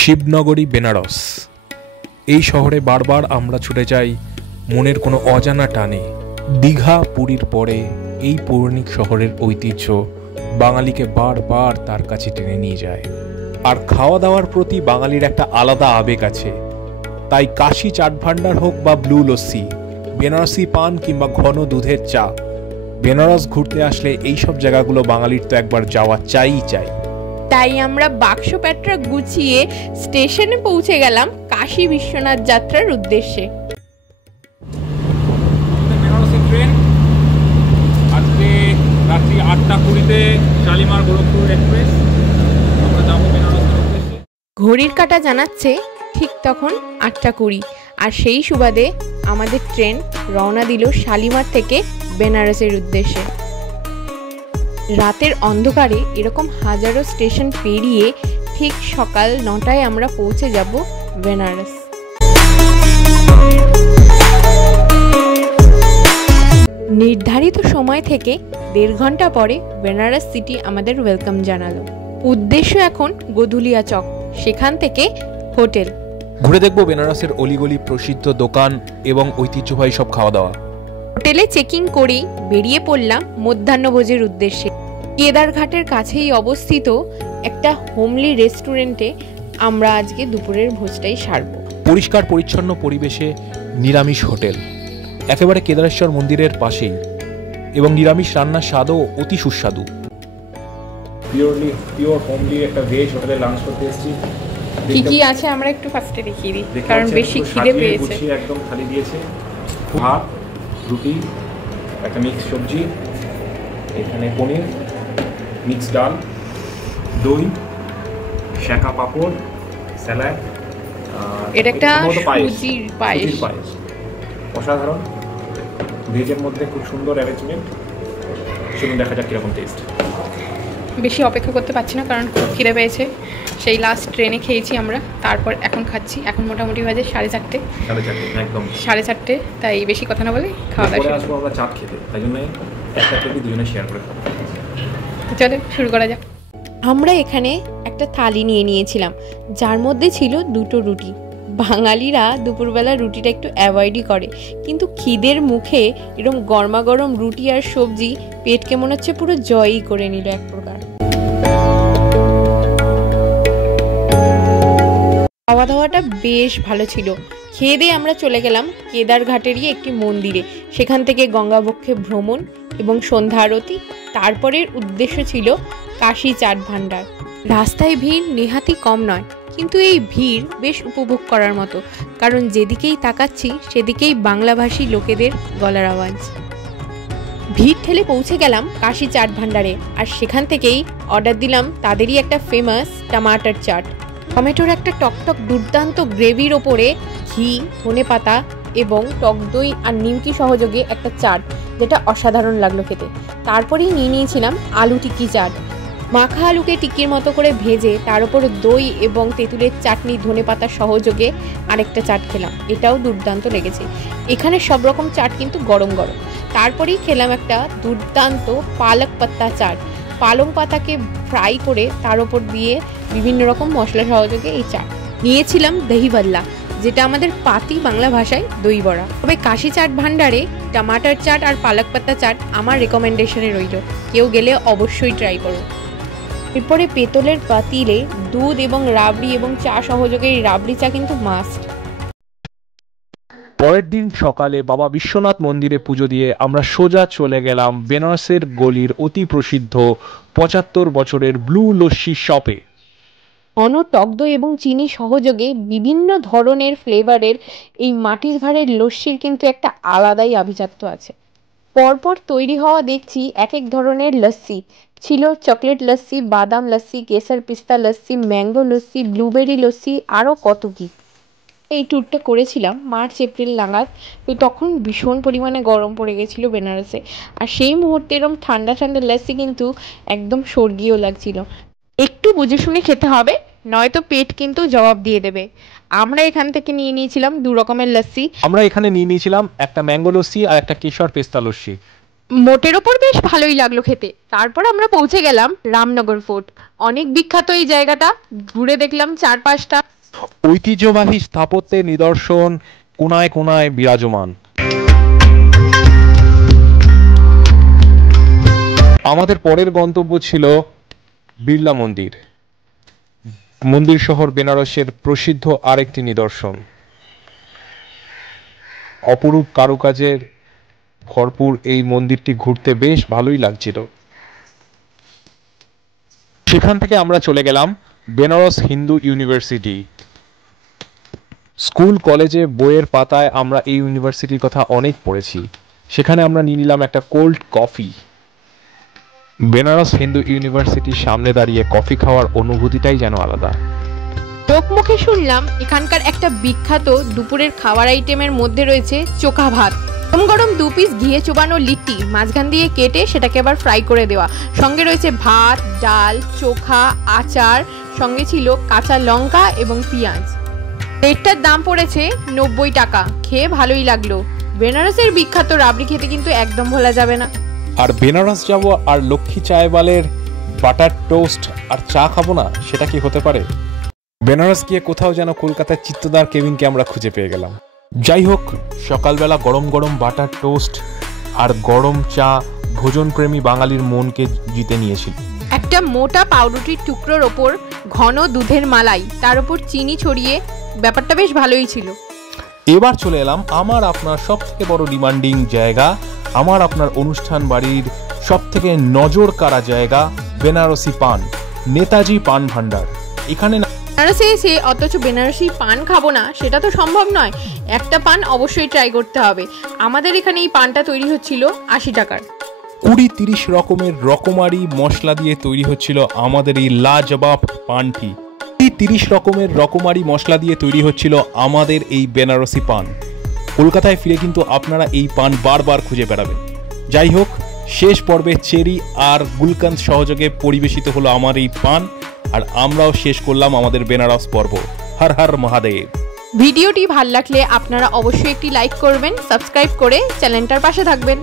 শিবনগরী বেনারস। এই শহরে বারবার আমরা ছুটে যাই মনের কোনো অজানা টানে। দীঘা পুরীর পরে এই পৌরাণিক শহরের ঐতিহ্য বাঙালিকে বারবার তার কাছে টেনে নিয়ে যায়। আর খাওয়া দাওয়ার প্রতি বাঙালির একটা আলাদা আবেগ আছে। তাই কাশি চাট ভান্ডার হোক বা ব্লু লস্যি, বেনারসি পান কিংবা ঘন দুধের চা, বেনারস ঘুরতে আসলে এইসব জায়গাগুলো বাঙালির তো একবার যাওয়া চাই। তাই আমরা বাক্স প্যাটরা গুছিয়ে স্টেশনে পৌঁছে গেলাম কাশী বিশ্বনাথ যাত্রার উদ্দেশ্যে। বেনারসি ট্রেন আজকে রাত্রি 8:20 শালিমার গোরখপুর এক্সপ্রেস। আমরা যাব বেনারসের উদ্দেশ্যে। ঘড়ির কাঁটা জানাচ্ছে ঠিক তখন 8:20, আর সেই সুবাদে আমাদের ট্রেন রওনা দিল শালিমার থেকে বেনারসের উদ্দেশ্যে। রাতের অন্ধকারে এরকম হাজারো স্টেশন পেরিয়ে ঠিক সকাল 9টায় আমরা পৌঁছে যাব বেনারস। নির্ধারিত সময় থেকে 1.5 ঘন্টা পরে বেনারস সিটি আমাদের ওয়েলকাম জানালো। উদ্দেশ্য এখন গোধুলিয়া চক, সেখান থেকে হোটেল। ঘুরে দেখব বেনারসের অলিগলি, প্রসিদ্ধ দোকান এবং ঐতিহ্যবাহী সব খাওয়া দাওয়া। হোটেলে চেকিং করেই বেরিয়ে পড়লাম মধ্যাহ্নভোজের উদ্দেশ্যে। কেদারঘাটের কাছেই অবস্থিত একটা হোমলি রেস্টুরেন্টে আমরা আজকে দুপুরের ভোজটাই সারব। পরিষ্কার পরিচ্ছন্ন পরিবেশে নিরামিষ হোটেল, একেবারে কেদারেশ্বর মন্দিরের পাশেই, এবং নিরামিষ রান্নার স্বাদও অতি সুস্বাদু। পিওর হোমলি একটা ভেজ হোটেলে লাঞ্চ করতে এসেছি। কি আছে আমরা একটু ফার্স্টে দেখিয়ে দিই, কারণ বেশি খিদে পেয়েছে। একদম খালি দিয়েছে ভাত, রুটি, একটা মিক্স সবজি, এখানে পনির, মিক্স ডাল, দই, শাঁকা পাঁপড়, স্যালাড, এটা একটা সুজির পায়েস। অসাধারণ, ভেজের মধ্যে খুব সুন্দর অ্যারেঞ্জমেন্ট। শুনুন, দেখা যাক কিরকম টেস্ট। বেশি অপেক্ষা করতে পারছি না, কারণ খুব খিদে পেয়েছে। সেই লাস্ট ট্রেনে খেয়েছি আমরা, তারপর এখন খাচ্ছি। এখন মোটামুটি বাজে 4:30, একদম 4:30। তাই বেশি কথা না বলে খাওয়া দাওয়া আসবো আমরা চাট খেতে, তাই জন্য একটা প্লেটই দুজনে শেয়ার করে খাবো। চলো শুরু করা যাক। আমরা এখানে একটা থালি নিয়ে নিয়েছিলাম, যার মধ্যে ছিল 2টো রুটি। বাঙালিরা দুপুরবেলা রুটিটা একটু অ্যাভয়েডই করে, কিন্তু খিদের মুখে এরকম গরমাগরম রুটি আর সবজি পেটকে মনে হচ্ছে পুরো জয়ই করে নিল এক প্রকার। খাওয়া দাওয়াটা বেশ ভালো ছিল। খেয়ে দিয়ে আমরা চলে গেলাম কেদারঘাটেরই একটি মন্দিরে। সেখান থেকে গঙ্গাবক্ষে ভ্রমণ এবং সন্ধ্যা আরতি। তারপরের উদ্দেশ্য ছিল কাশী চাট ভান্ডার। রাস্তায় ভিড় নেহাতি কম নয়, কিন্তু এই ভিড় বেশ উপভোগ করার মতো, কারণ যেদিকেই তাকাচ্ছি সেদিকেই বাংলাভাষী লোকেদের গলার আওয়াজ। ভিড় ঠেলে পৌঁছে গেলাম কাশী চাট ভান্ডারে, আর সেখান থেকেই অর্ডার দিলাম তাদেরই একটা ফেমাস টমাটার চাট। টমেটোর একটা টকটক দুর্দান্ত গ্রেভির ওপরে ঘি, ধনেপাতা এবং টক দই আর নিমকি সহযোগে একটা চাট, যেটা অসাধারণ লাগলো খেতে। তারপরেই নিয়ে নিয়েছিলাম আলু টিক্কি চাট। মাখা আলুকে টিক্কির মতো করে ভেজে তার উপর দই এবং তেঁতুলের চাটনি, ধনেপাতা সহযোগে আরেকটা চাট খেলাম, এটাও দুর্দান্ত লেগেছে। এখানে সব রকম চাট কিন্তু গরম গরম। তারপরেই খেলাম একটা দুর্দান্ত পালক পাত্তা চাট। পালং পাতাকে ফ্রাই করে তার উপর দিয়ে বিভিন্ন রকম মশলা সহযোগে এই চাট। নিয়েছিলাম দহি বাল্লা, যেটা আমাদের পাতি বাংলা ভাষায় দই বড়া। তবে কাশী চাট ভান্ডারে টমাটার চাট আর পালক পাত্তা চাট আমার রেকমেন্ডেশনে রইল, কেউ গেলে অবশ্যই ট্রাই করো। এরপরে পেতলের পাতিলে দুধ এবং রাবড়ি এবং চা সহযোগে এই রাবড়ি চা কিন্তু মাস্ট। পরের দিন সকালে বাবা বিশ্বনাথ মন্দিরে পুজো দিয়ে আমরা সোজা চলে গেলাম বেনারসের গলির অতি প্রসিদ্ধ 75 বছরের ব্লু লস্যি শপে। টক দই এবং চিনি সহযোগে বিভিন্ন ধরনের ফ্লেভারের এই মাটির ভাঁড়ের লস্যির কিন্তু একটা আলাদাই আভিজাত্য আছে। পরপর তৈরি হওয়া দেখছি এক এক ধরনের লস্যি। ছিল চকলেট লস্যি, বাদাম লস্যি, কেসার পিস্তা লস্যি, ম্যাঙ্গো লস্যি, ব্লুবেরি লস্যি, আরও কত কি। এই ট্যুরটা করেছিলাম মার্চ-এপ্রিল নাগাদ, তো তখন ভীষণ পরিমাণে গরম পড়ে গেছিলো বেনারসে, আর সেই মুহূর্তে এরকম ঠান্ডা ঠান্ডা লস্যি কিন্তু একদম স্বর্গীয় লাগছিল। একটু বুঝে শুনে খেতে হবে, নয়তো পেট কিন্তু জবাব দিয়ে দেবে। আমরা এখান থেকে নিয়ে নিয়েছিলাম 2 রকমের লস্যি। আমরা এখানে নিয়ে নিয়েছিলাম একটা ম্যাঙ্গো লস্যি আর একটা কেশর পেস্তা লস্যি। মোটের ওপর বেশ ভালোই লাগলো খেতে। তারপর আমরা পৌঁছে গেলাম রামনগর ফোর্ট। অনেক বিখ্যাত এই জায়গাটা, ঘুরে দেখলাম চারপাশটা। ঐতিহ্যবাহী স্থাপত্যের নিদর্শন কোনায় কোনায় বিরাজমান। আমাদের পরের গন্তব্য ছিল বিড়লা মন্দির। মন্দির শহর বেনারসের প্রসিদ্ধ আরেকটি নিদর্শন। অপরূপ কারুকাজের ভরপুর এই মন্দিরটি ঘুরতে বেশ ভালোই লাগছিল। সেখান থেকে আমরা চলে গেলাম বেনারস হিন্দু ইউনিভার্সিটি। স্কুল কলেজে বইয়ের পাতায় আমরা এই ইউনিভার্সিটির কথা অনেক পড়েছি। সেখানে আমরা নিয়ে নিলাম একটা কোল্ড কফি। বেনারস হিন্দু ইউনিভার্সিটির সামনে দাঁড়িয়ে কফি খাওয়ার অনুভূতিটাই যেন আলাদা। লোকমুখে শুনলাম এখানকার একটা বিখ্যাত দুপুরের খাবার আইটেমের মধ্যে রয়েছে চোখা ভাত, গরম গরম 2 পিস ঘিয়ে চোবানো লিট্টি, মাঝখান দিয়ে কেটে সেটাকে আবার ফ্রাই করে দেওয়া, সঙ্গে রয়েছে ভাত, ডাল, চোখা, আচার, সঙ্গে ছিল কাঁচা লঙ্কা এবং পেঁয়াজ। প্লেটটার দাম পড়েছে 90 টাকা। খেয়ে ভালোই লাগলো। বেনারসের বিখ্যাত রাবড়ি খেতে কিন্তু একদম ভোলা যাবে না। আর বেনারস যাব আর লক্ষ্মী চায়ওয়ালের বাটার টোস্ট আর চা খাবো না, সেটা কি হতে পারে? বেনারস গিয়ে কোথাও যেন কলকাতার চিত্তদার কেবিনকে আমরা খুঁজে পেয়ে গেলাম। যাই হোক, সকালবেলা গরম গরম বাটার টোস্ট আর গরম চা ভোজনপ্রেমী বাঙালির মনকে জিতে নিয়েছিল। একটা মোটা পাউরুটির টুকরোর ওপর ঘন দুধের মালাই, তার উপর চিনি ছড়িয়ে, ব্যাপারটা বেশ ভালোই ছিল। এবার চলে এলাম আমার আপনার সব থেকে বড় ডিমান্ডিং জায়গা, আমার আপনার অনুষ্ঠান বাড়ির সব থেকে নজর কাড়া জায়গা, বেনারসি পান, নেতাজি পান ভান্ডার। এখানে বেনারসে এসে অথচ বেনারসি পান খাবো না সেটা তো সম্ভব নয়। একটা পান অবশ্যই ট্রাই করতে হবে। আমাদের এখানে এই পানটা তৈরি হচ্ছিল 80 টাকার। 20-30 রকমের রকমারি মশলা দিয়ে তৈরি হচ্ছিল আমাদের এই লাজবাব পানটি। 30 রকমের রকমারি মশলা দিয়ে তৈরি হচ্ছিল আমাদের এই বেনারসি পান। কলকাতায় ফিরে কিন্তু আপনারা এই পান বারবার খুঁজে বেড়াবেন। যাই হোক, শেষ পর্বে চেরি আর গুলকান্দ সহযোগে পরিবেশিত হলো আমার এই পান, আর আমরাও শেষ করলাম আমাদের বেনারস পর্ব। হর হর মহাদেব। ভিডিওটি ভালো লাগলে আপনারা অবশ্যই একটি লাইক করবেন, সাবস্ক্রাইব করে চ্যানেলটার পাশে থাকবেন।